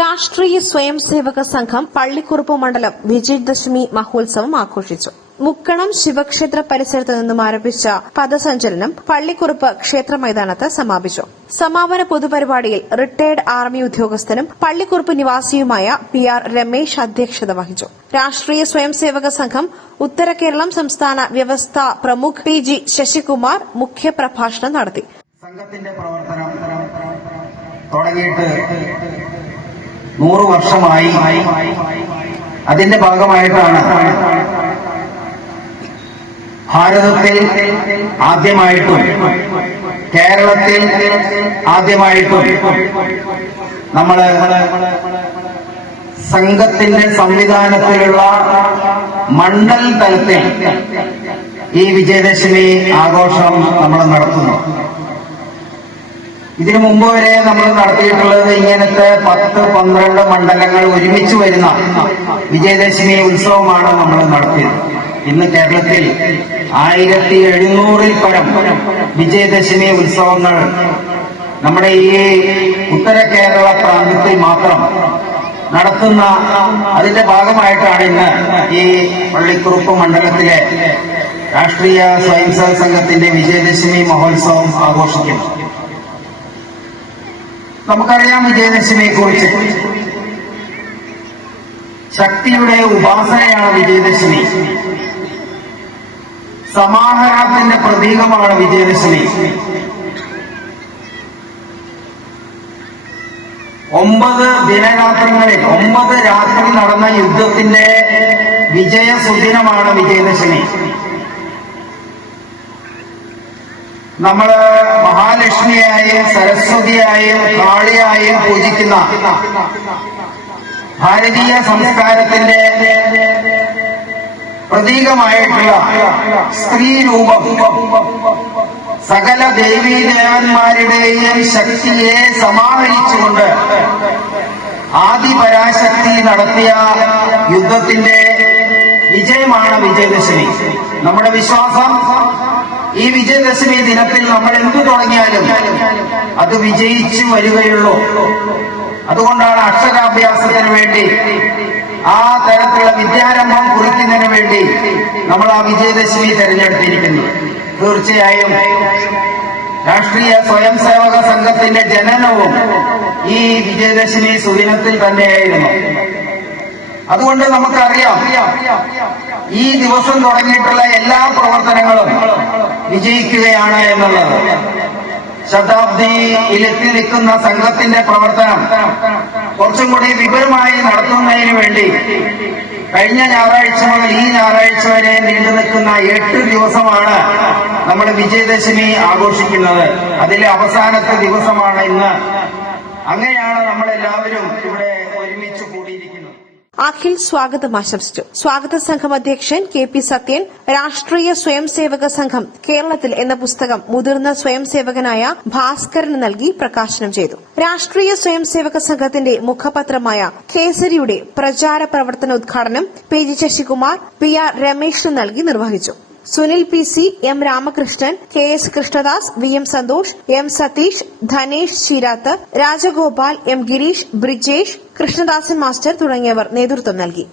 രാഷ്ട്രീയ സ്വയം സേവക സംഘം പള്ളിക്കുറുപ്പ് മണ്ഡലം വിജയദശമി മഹോത്സവം ആഘോഷിച്ചു. മുക്കണം ശിവക്ഷേത്ര പരിസരത്ത് നിന്നും ആരംഭിച്ച പദസഞ്ചലനം പള്ളിക്കുറുപ്പ് ക്ഷേത്ര മൈതാനത്ത് സമാപിച്ചു. സമാപന പൊതുപരിപാടിയിൽ റിട്ടയർഡ് ആർമി ഉദ്യോഗസ്ഥനും പള്ളിക്കുറുപ്പ് നിവാസിയുമായ പി ആർ രമേശ് അധ്യക്ഷത വഹിച്ചു. രാഷ്ട്രീയ സ്വയം സേവക സംഘം ഉത്തര കേരളം സംസ്ഥാന വ്യവസ്ഥ പ്രമുഖ് പി ജി ശശികുമാർ മുഖ്യപ്രഭാഷണം നടത്തി. സംഘത്തിന്റെ പ്രവർത്തനം തുടങ്ങിയിട്ട് നൂറ് വർഷമായി അതിന്റെ ഭാഗമായിട്ടാണ് ഭാരതത്തിൽ ആദ്യമായിട്ടും കേരളത്തിൽ ആദ്യമായിട്ടും നമ്മൾ സംഘത്തിന്റെ സംവിധാനത്തിലുള്ള മണ്ഡൽ തലത്തിൽ ഈ വിജയദശമി ആഘോഷം നമ്മൾ നടത്തുന്നു. ഇതിനു മുമ്പ് വരെ നമ്മൾ നടത്തിയിട്ടുള്ളത് ഇങ്ങനത്തെ പത്ത് പന്ത്രണ്ട് മണ്ഡലങ്ങൾ ഒരുമിച്ച് വരുന്ന വിജയദശമി ഉത്സവമാണ് നമ്മൾ നടത്തിയത്. ഇന്ന് കേരളത്തിൽ ആയിരത്തി എഴുന്നൂറിൽ പരം വിജയദശമി ഉത്സവങ്ങൾ നമ്മുടെ ഈ ഉത്തര കേരള പ്രാന്തത്തിൽ മാത്രം നടത്തുന്ന അതിന്റെ ഭാഗമായിട്ടാണ് ഇന്ന് ഈ പള്ളിക്കുറുപ്പ് മണ്ഡലത്തിലെ രാഷ്ട്രീയ സ്വയംസേവക സംഘത്തിന്റെ വിജയദശമി മഹോത്സവം ആഘോഷിക്കുന്നത്. നമുക്കറിയാം വിജയദശമിയെ കുറിച്ച്. ശക്തിയുടെ ഉപാസനയാണ് വിജയദശമി. സമാഹരണത്തിന്റെ പ്രതീകമാണ് വിജയദശമി. ഒമ്പത് ദിനരാത്രങ്ങളിൽ ഒമ്പത് രാത്രി നടന്ന യുദ്ധത്തിന്റെ വിജയസുദിനമാണ് വിജയദശമി. നമ്മൾ മഹാലക്ഷ്മിയായും സരസ്വതിയായും കാളിയായും പൂജിക്കുന്ന ഭാരതീയ സംസ്കാരത്തിന്റെ പ്രതീകമായിട്ടുള്ള സ്ത്രീ രൂപം. സകല ദേവീ ദേവന്മാരുടെയും ശക്തിയെ സമാഹരിച്ചുകൊണ്ട് ആദിപരാശക്തി നടത്തിയ യുദ്ധത്തിന്റെ വിജയമാണ് വിജയദശമി. നമ്മുടെ വിശ്വാസം ഈ ദിനത്തിൽ നമ്മൾ എന്തു തുടങ്ങിയാലും അത് വിജയിച്ചു വരികയുള്ളൂ. അതുകൊണ്ടാണ് അക്ഷരാഭ്യാസത്തിന് വേണ്ടി ആ തരത്തിലുള്ള വിദ്യാരംഭം കുറിക്കുന്നതിന് വേണ്ടി നമ്മൾ ആ വിജയദശമി തെരഞ്ഞെടുത്തിരിക്കുന്നു. തീർച്ചയായും രാഷ്ട്രീയ സ്വയം സേവക സംഘത്തിന്റെ ജനനവും ഈ വിജയദശമി സുദിനത്തിൽ തന്നെയായിരുന്നു. അതുകൊണ്ട് നമുക്കറിയാം ഈ ദിവസം തുടങ്ങിയിട്ടുള്ള എല്ലാ വിജയിക്കുകയാണ് എന്നുള്ളത്. ശതാബ്ദിയിലെത്തി നിൽക്കുന്ന സംഘത്തിന്റെ പ്രവർത്തനം കുറച്ചും കൂടി വിപുലമായി നടത്തുന്നതിന് വേണ്ടി കഴിഞ്ഞ ഞായറാഴ്ച മുതൽ ഈ ഞായറാഴ്ച വരെ നീണ്ടു നിൽക്കുന്ന എട്ട് ദിവസമാണ് നമ്മൾ വിജയദശമി ആഘോഷിക്കുന്നത്. അതിലെ അവസാനത്തെ ദിവസമാണ് ഇന്ന്. അങ്ങനെയാണ് നമ്മളെല്ലാവരും ഇവിടെ ഒരുമിച്ച് കൂടിയിരിക്കുന്നത്. അഖിൽ സ്വാഗതം ആശംസിച്ചു. സ്വാഗത സംഘം അധ്യക്ഷൻ കെ പി സത്യൻ രാഷ്ട്രീയ സ്വയം സേവക സംഘം കേരളത്തിൽ എന്ന പുസ്തകം മുതിർന്ന സ്വയം സേവകനായ ഭാസ്കരന് നൽകി പ്രകാശനം ചെയ്തു. രാഷ്ട്രീയ സ്വയം സേവക സംഘത്തിന്റെ മുഖപത്രമായ കേസരിയുടെ പ്രചാര പ്രവർത്തന ഉദ്ഘാടനം P G Sasikumar P R രമേശിന് നൽകി നിർവഹിച്ചു. Sunil P C M Ramakrishnan K S Krishnadas V M Santhosh M Satheesh Dhanesh Sirath Rajagopal M Girish Brijesh Krishnadasan master തുടങ്ങിയവർ നേതൃത്വം നൽകി.